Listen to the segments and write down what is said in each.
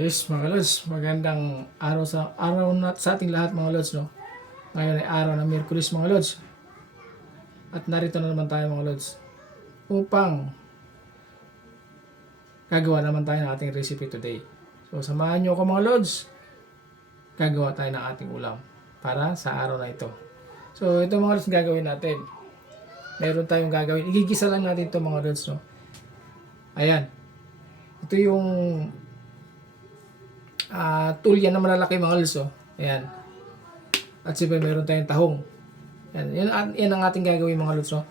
Ayos mga lods, magandang sa ating lahat mga lods, no? Ngayon ay araw ng Miyerkules mga lods. At narito na naman tayo mga lods upang gagawa naman tayo ng ating recipe today. So samahan nyo ako mga lods, gagawa tayo ng ating ulam para sa araw na ito. So ito mga lods gagawin natin. Meron tayong gagawin, igigisa lang natin ito mga lods, no? Ayan, ito yung tulyan na malalaki mga lods, oh. Ayan. At siyempre meron tayong tahong. Yan ang ating gagawin mga lods, no?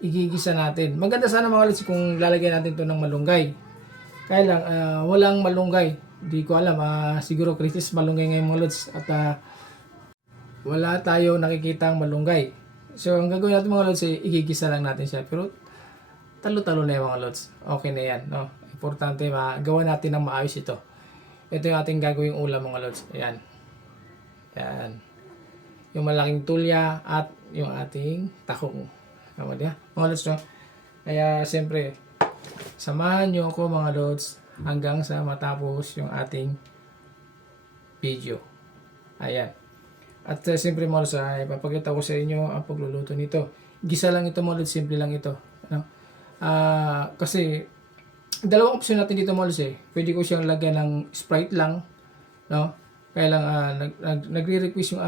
Igigisa natin. Maganda sana mga lods kung lalagyan natin to ng malunggay. Kaya lang, walang malunggay. Hindi ko alam. Siguro krisis malunggay ngayon mga lods. At wala tayo nakikitang malunggay. So ang gagawin natin mga lods, igigisa lang natin siya. Pero talo-talo na yung mga lods. Okay na yan, no? Importante, gawa natin ng maayos ito. Ito yung ating gagawing ulam mga lods. Ayan. Ayan. Yung malaking tulya at yung ating tahong. Tama diya? Mga lods, no? Kaya siyempre, samahan nyo ako mga lods hanggang sa matapos yung ating video. Ayan. At siyempre mga lods, ipapakita ko sa inyo ang pagluluto nito. Gisa lang ito mga lods, simple lang ito. Ano? Kasi dalawang option natin dito mga lods eh. Pwede ko siyang lagyan ng Sprite lang, no? Kaya lang nagre-request yung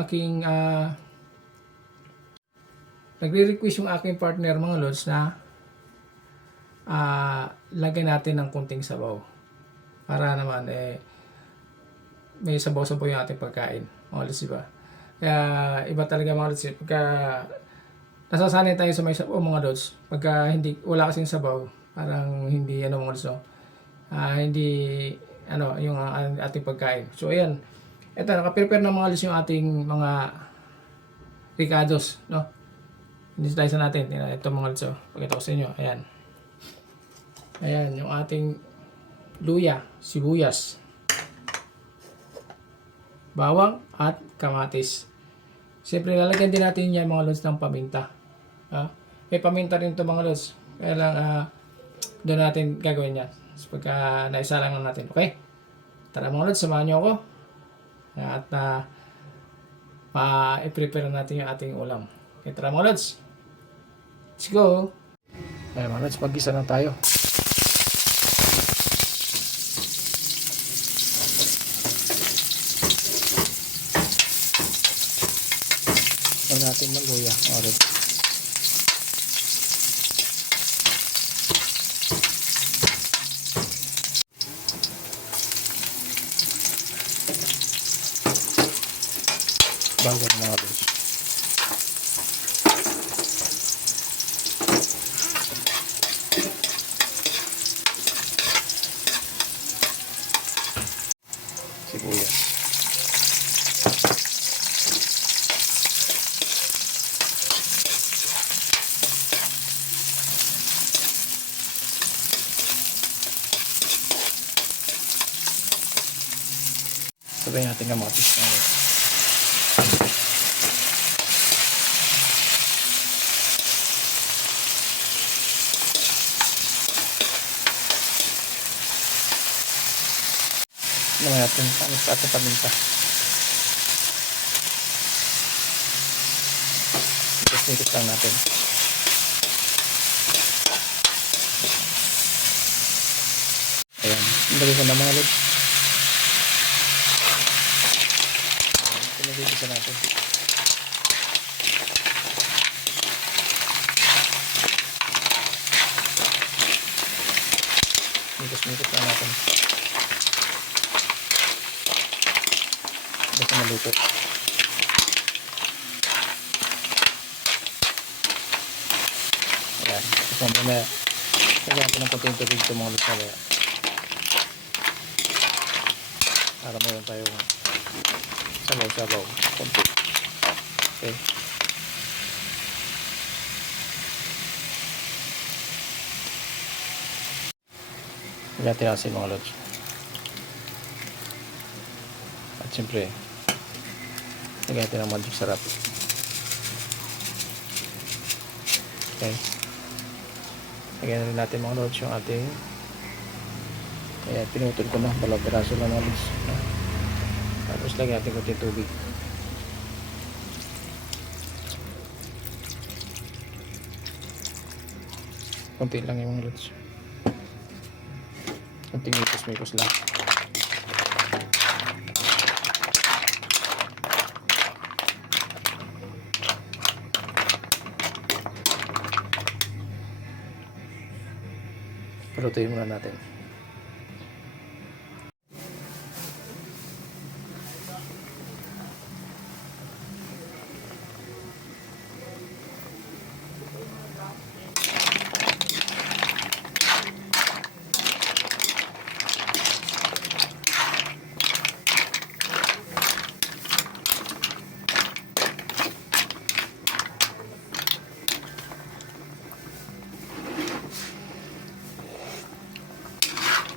aking partner mga lods na lagyan natin ng kunting sabaw para naman may sabaw-sabaw yung ating pagkain mga lods, diba? Kaya iba talaga mga lods, pagka nasasanay tayo sa may sabaw mga lods, pagka wala kasing sabaw, parang hindi mga lods, no? Hindi yung ating pagkain. So ayan, ito naka-prepare na mga lods yung ating mga ricados, no? Slice natin. Ito mga lods, pakita ko sa inyo. Ayan. Ayan, yung ating luya, sibuyas, bawang at kamatis. Siyempre lalagyan din natin yan mga lods ng paminta. May paminta rin ito mga lods. Kaya lang doon natin gagawin yan. So, pagka naisa lang natin. Okay? Tara mga lods, samahan nyo ako. At i-prepare natin yung ating ulam. Okay, tara mga lods. Let's go! Ayan mga lods, mag-gisa na tayo. Ito natin mag-luya. Alright. Bago mga lods. Sibuyas. Sabayin natin kamatis. Naman natin at paminta. Ikot lang natin. Ayan, nilagay ko na mga lods. Nilagay ko natin. Mikos lang natin. Basta maluto. Ayan. Ito muna. Lagyan natin ng konting tubig ito mga lods. Para mayroon tayong sabaw-sabaw. Konti. Okay. Lagyan natin asin mga lods. At siyempre, lagyan natin ang magic sarap. Okay. Lagyan na rin natin mga lods yung ating Kaya pinutol ko na, dalawang piraso lang mga lods. Tapos lagyan natin konti tubig. Konti lang yung mga lods. Konting mikos-mikos lang. Palutuin muna natin.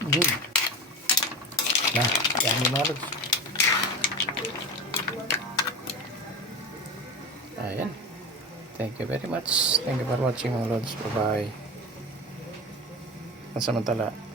Good. Nah, yan yung mga lods. Ayan. Thank you very much. Thank you for watching mga lods. Bye-bye. Samantala.